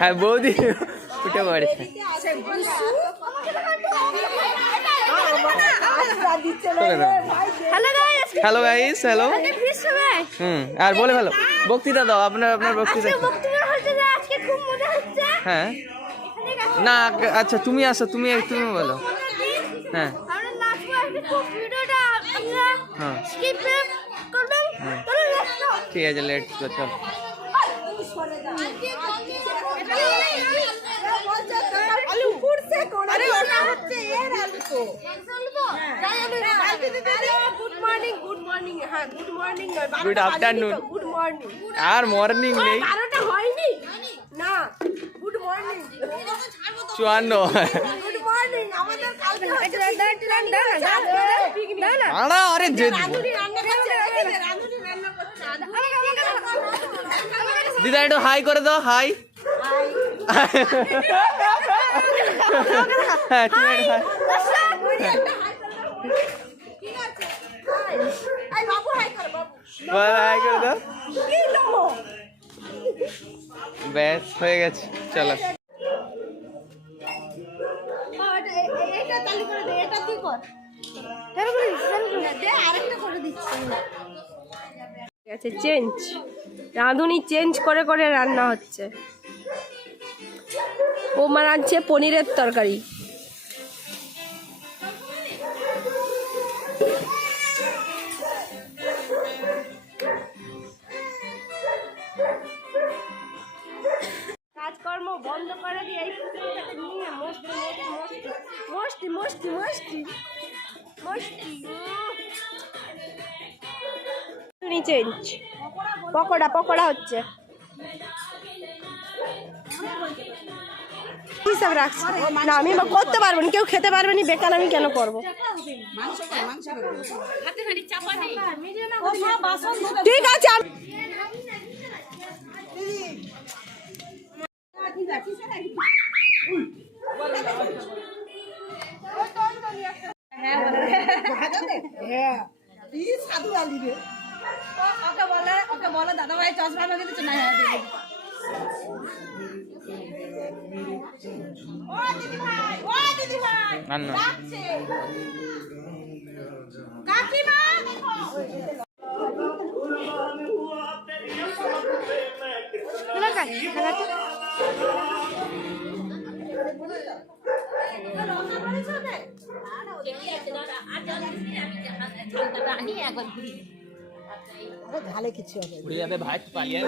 হ্যাঁ বৌদি উঠে পড়েছে। Hello guys, hello. আর বলে ভালো বক্তৃতা দাও, আপনার বক্তৃতা। হ্যাঁ না, আচ্ছা তুমি আসো, তুমি বলো। হ্যাঁ হ্যাঁ ঠিক আছে, লেটস গো, চল। Good afternoon. আর মর্নিং নেই, 54। আরে দিদা একটু হাই করে দাও, হাই। হ্যাঁ তুমি হাই করে দাও। ব্যাস হয়ে গেছে, চলো। চেঞ্জ, রাঁধুনি চেঞ্জ করে করে রান্না হচ্ছে। ও বানাচ্ছে পনিরের তরকারি। কাজকর্ম বন্ধ করে দিয়ে এই নিয়ে মস্তি মস্তি চেঞ্জ। পকোড়া হচ্ছে। সব রাখছি না, আমি করতে পারবো না, কেউ খেতে পারবে না, বেকার আমি কেন করবো। ঠিক আছে, ওকে বলো দাদা ভাই চশমা লাগিয়ে দিচ্ছে না। ঢালে কিছু হবে উড়ে যাবে ভাই, পালিয়ে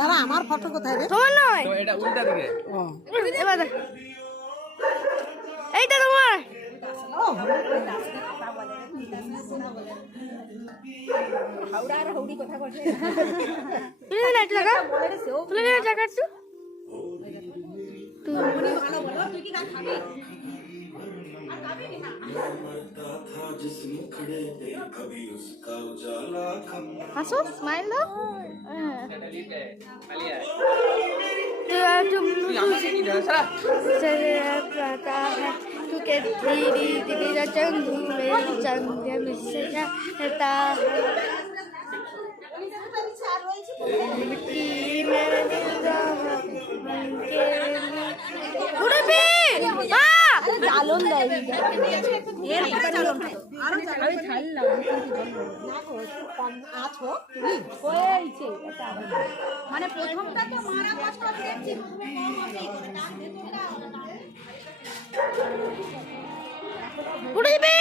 দাদা আমার ফটো কোথায় রে? তোমার নয়, এটা উল্টা দিকে। এইটা তোমার। হাওড়া আর হাওড়ি কথা বলছে। তুই না এটা লাগা, তুই না এটা কাটছ। তুই ভালো বলো, তুই কি গান খাবি? আর খাবি না? হাসো, স্মাইল দাও। तुके धीरे धीरे चंदू में चंद मिसे जाता मिट्टी में জালন দেয় এর জালন আরো আমি ঢাললাম না গো, কম আছো তুমি হয়েছে এটা। মানে প্রথমটা তো মারা কষ্ট দেখছি, উড়িবে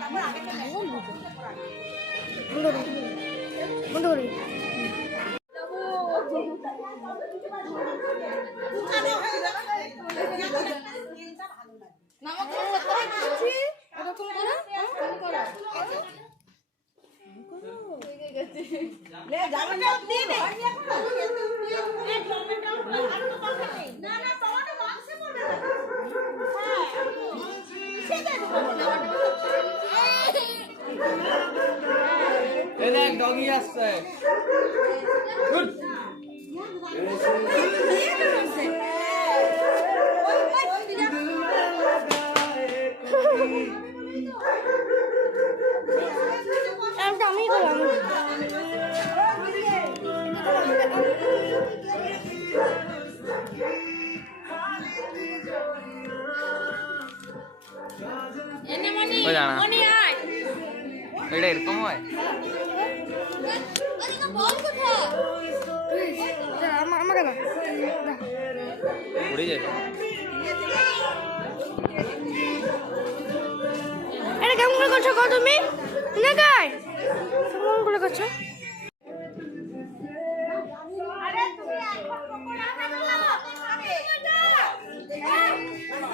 তারপর আগে তো ভালো মুন্ডুরি না ডগি আসছে গুড আমি করলাম ওই জানা এটা এরকম হয় আমাকে দাও উড়ে যাবে এটা কেমন করে করছো গো তুমি না গাই কেমন করে করছো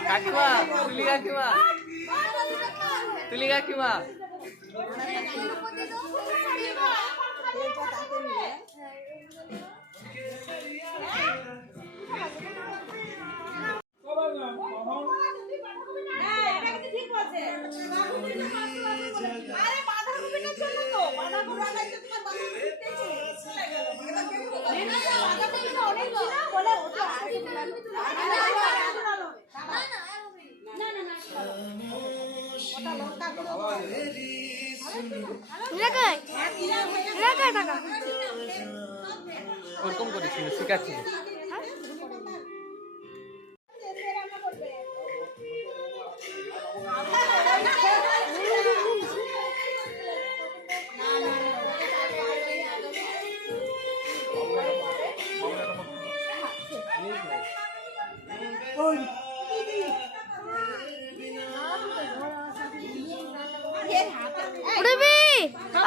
কাকিমা তুলি কাকিমা ওরকম করেছিল শিখাচ্ছিল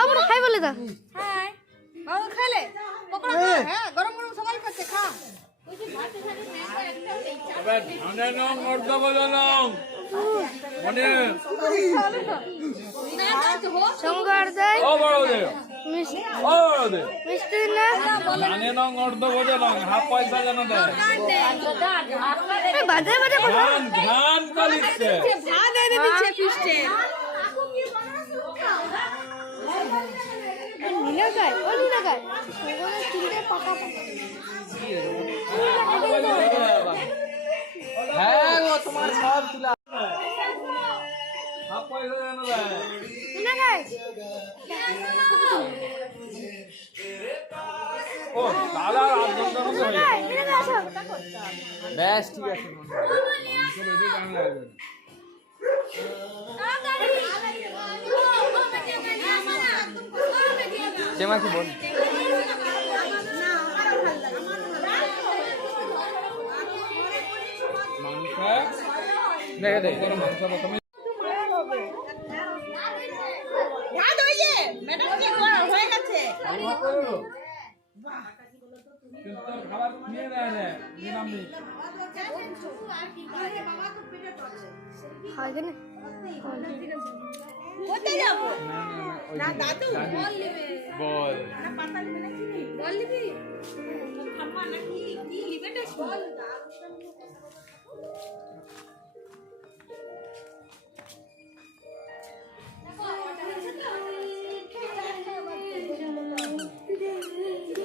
আমরা খাই বলে দা হাই বাবু খেলে পকোড়া হ্যাঁ গরম গরম সবাই খাচ্ছে খা ওই যে ভাতে সাথে ম্যাঙ্গো একটা এইটা আবার ঠান্ডা নং মর্দা বলো নং মানে শঙ্কর দেই ও বড় দে মিষ্টি ও বড় দে মিষ্টি না জানে নং মর্দা বলো নং হাফ পয়সা জানা দে এই বাজে বাজে কথা ধান ধান কলিছে ভাত দে দিচ্ছে ফিস্টে নীলা গায় ও নীলা গায় শঙ্করের তিনটে পাকা পাকা হ্যাঁ ও তোমার সব তুলা হাফ পয়সা জানা দে নীলা গায় ও তালা আধ ঘন্টা মতো হয়ে গেল নীলা গায় আসো বেশ ঠিক আছে বেশি টাইম লাগবে চেমা কি বল মাংস দেখে দে গরম মাংস প্রথমে কিন্তু খাবার নিয়ে দেয় রে নিরামিষ খাই না বল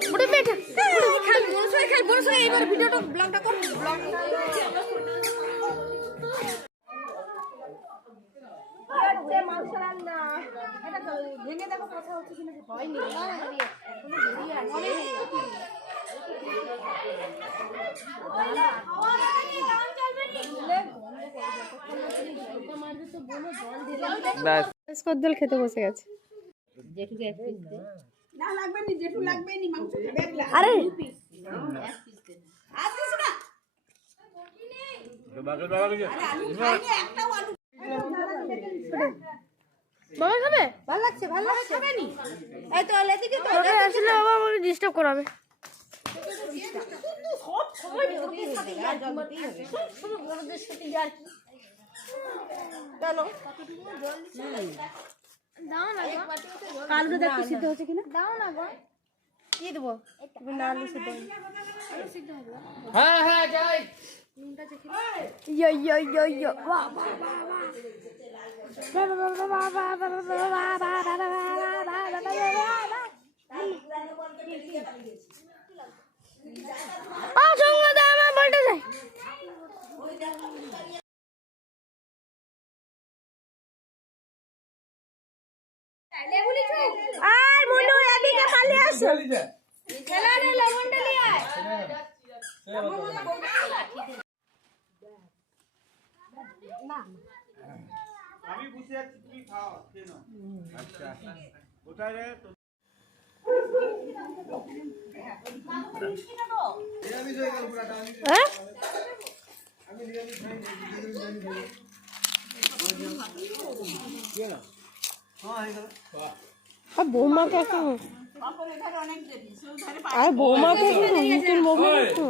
বড় বেটা খেল বড় সবাই এইবার ভিডিওটা ব্লগটা কর ব্লগ মাংস রান্না এটা ভেঙে দেখো কথা হচ্ছে কিনা হয়নি না এখনো দেরি আছে ব্যাস কদ্দল খেতে বসে গেছে না লাগবে নি জেঠু লাগবে নি মাংস খাবে আরে আর দিছ না বাকি বাকি আলু খাইনি একটাও আলু বাবা খাবে ভালো লাগছে খাবে নি এই তো এদিকে তো ওরে আসলে বাবা আমাকে ডিস্টার্ব করাবে সব সময় ওদের সাথে ইয়ার জলতেই হবে সব সময় ওদের সাথে ইয়ার কি কেন দাও না গো কালকে দেখতে সিদ্ধ হচ্ছে কিনা দাও না গো কি দেবো তুমি না আলু সিদ্ধ হ্যাঁ হ্যাঁ যাই yo yo yo yo wa wa wa wa সঙ্গে দাও আমার বলটা যায়। আর মনু এদিকে পালিয়ে আসো। খেলা রে লবণটা নিয়ে আয়। আমি বুঝে যাচ্ছি তুমি খাও খেয়ে নাও। আচ্ছা কোথায় রে হ্যাঁ আর বৌমাকে একটু আর বৌমাকে একটু নতুন বৌমা একটু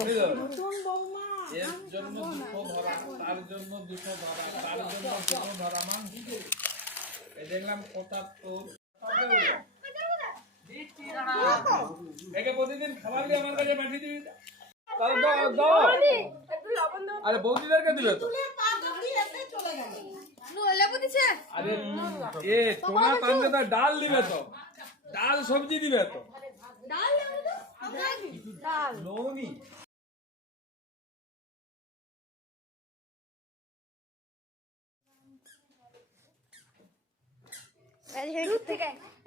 এর জন্য দুটো ধরা, তার জন্য দুটো ধরা, তার জন্য দুটো ধরা, মাংস এই দেখলাম কথা তো একে প্রতিদিন খাবার দিয়ে আমার কাছে পাঠিয়ে দিবি। তাহলে দাও আরে বৌদিদেরকে দিবে তো। আরে এ টোনা পান্তে তো ডাল দিবে তো, ডাল সবজি দিবে তো। নৌনি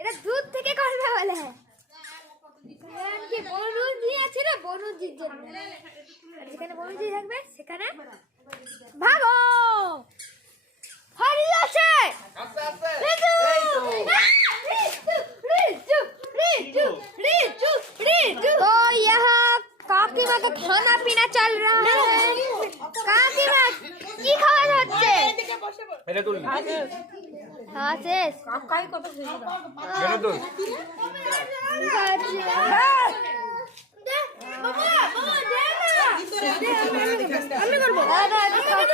এটা দুধ থেকে করবে বলে কি বনুজ দিয়েছে রে বনুজির জন্য যেখানে বনুজি থাকবে সেখানে ভাগো হরি আছে আস্তে আস্তে রিজু तो यहाँ काकीमा का खाना पीना चल रहा है काकीमा की खाওয়া হচ্ছে এটা তুল हाँ শেষ কাকাই কত শেষ এটা তুল আমি করবো আমি খাওয়ার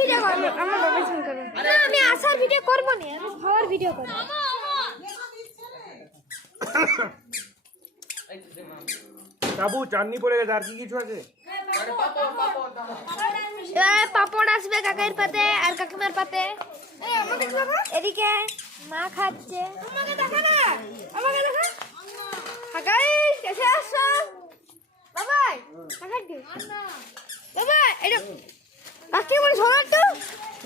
ভিডিও করবো আমার বাবা ফোন করবে না আমি আসার ভিডিও করবো না আমি খাওয়ার ভিডিও করবো বাবু চাটনি পড়ে গেছে আর কি কিছু আছে পাপড় আসবে কাকার পাতে আর কাকিমার পাতে এদিকে মা খাচ্ছে আমাকে দেখা না আমাকে দেখা কাকাই এসে আসো বাবাই কাকাই দি বাবাই এটা কাকি বলে ধরো তো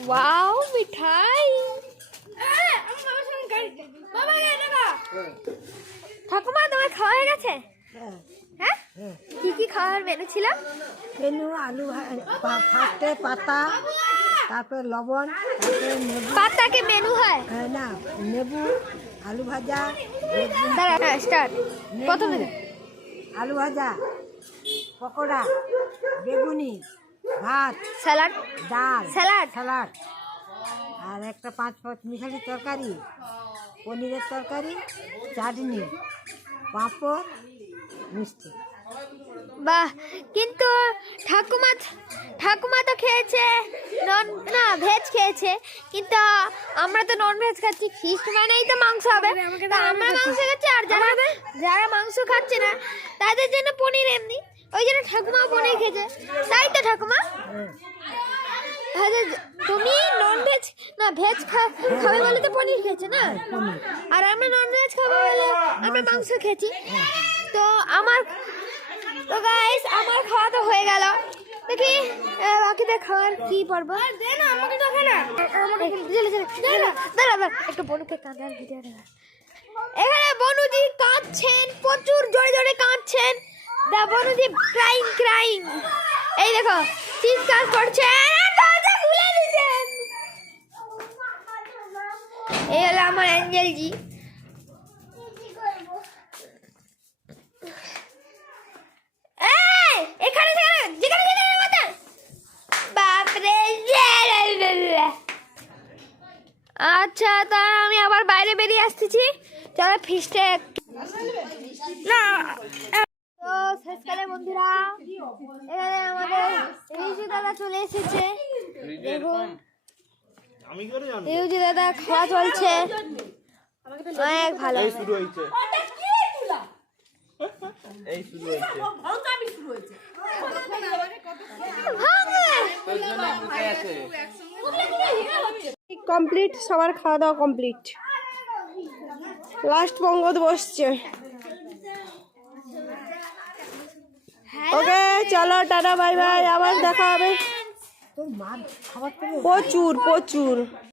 ওয়াও মিঠাই আমি বাবার সঙ্গে গাড়িতে বাবা এ দেখা ঠাকুমা তোমার খাওয়া হয়ে গেছে হ্যাঁ কি কি খাওয়ার মেনু ছিল মেনু আলু ফার্স্টে পাতা তারপরে লবণ তারপরে নেবু পাতা के मेनू है না নেবু আলু ভাজা দাঁড়া স্টার্ট প্রথমে আলু ভাজা পকোড়া বেগুনি ভাত স্যালাড ডাল স্যালাড স্যালাড আর একটা 5 মিশালি তরকারি পনিরের তরকারি চাটনি পাঁপড় মিষ্টি বাহ কিন্তু ঠাকুমা তো খেয়েছে নন না ভেজ খেয়েছে কিন্তু আমরা তো নন ভেজ খাচ্ছি ফিস্ট মানেই তো মাংস হবে তা আমরা মাংস খাচ্ছি আর যারা মাংস খাচ্ছে না তাদের জন্য পনির এমনি ওই জন্য ঠাকুমা পনির খেয়েছে তাই তো ঠাকুমা তুমি নন ভেজ না ভেজ খাবে বলে তো পনির খেয়েছে না আর আমরা নন ভেজ খাবো বলে আমরা মাংস খেয়েছি তো তো গাইস আমার খাওয়া তো হয়ে গেল দেখি বাকিদের খাওয়ার কি পড়বো দে না আমাকে দেখে না দাঁড়া একটু বনুকে কাঁদার ভিডিও দেখা এখানে বনুজি কাঁদছেন প্রচুর জোরে জোরে কাঁদছেন দা বনুজি ক্রাইং এই দেখো চিৎকার করছেন দরজা খুলে দিয়েছেন এই হলো আমার অ্যাঞ্জেল জি এখানে যেখানে বাপরে আচ্ছা তা আমি আবার বাইরে বেরিয়ে আসতেছি চলো ফিস্টে না তো শেষকালে বন্ধুরা এখানে আমাদের রিজু দাদা চলে এসেছে দেখুন রিজু দাদা খাওয়া চলছে অনেক ভালো শুরু হয়েছে এই শুরু হয়েছে কমপ্লিট সবার খাওয়া দাওয়া কমপ্লিট লাস্ট পঙ্গত বসছে। ওকে চলো টাটা বাই বাই, আবার দেখা হবে। প্রচুর প্রচুর